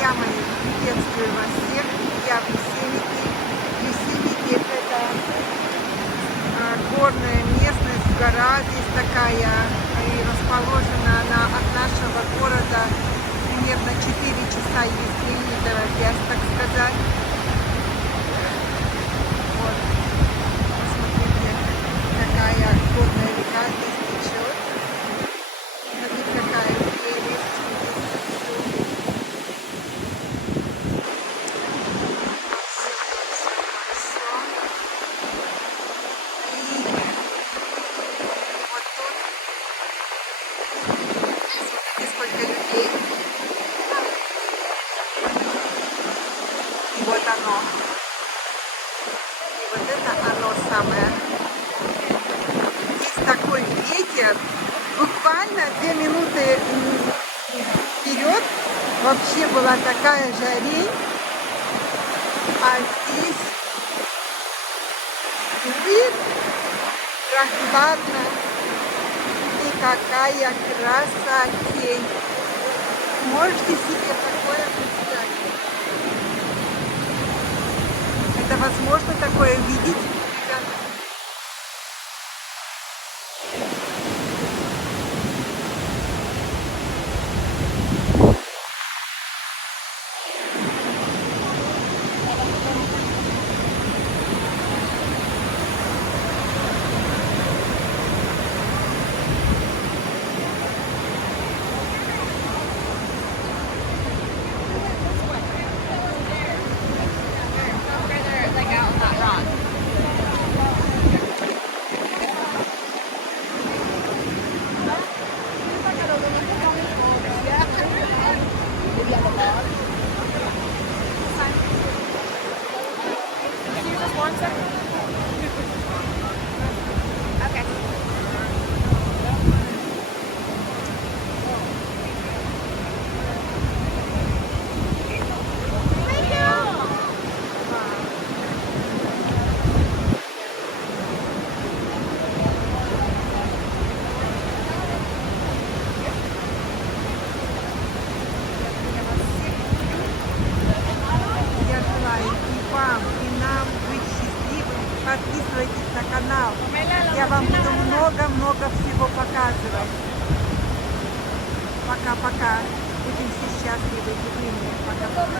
Друзья мои, приветствую вас всех. Я в Есемите. Есемите — это горная местность, гора здесь такая, и расположена она от нашего города примерно 4 часа езды, не торопясь, так сказать. Вот, посмотрите, какая горная река здесь течет. Смотрите, какая прелесть. Сколько людей. И вот оно. И вот это оно самое. Здесь такой ветер. Буквально 2 минуты вперед вообще была такая жарень. А здесь дует прохладно. И какая красотень! Можете себе такое представить? Это возможно такое видеть, ребята? Подписывайтесь на канал. Я вам буду много-много всего показывать. Пока-пока. Будем все счастливы. Пока.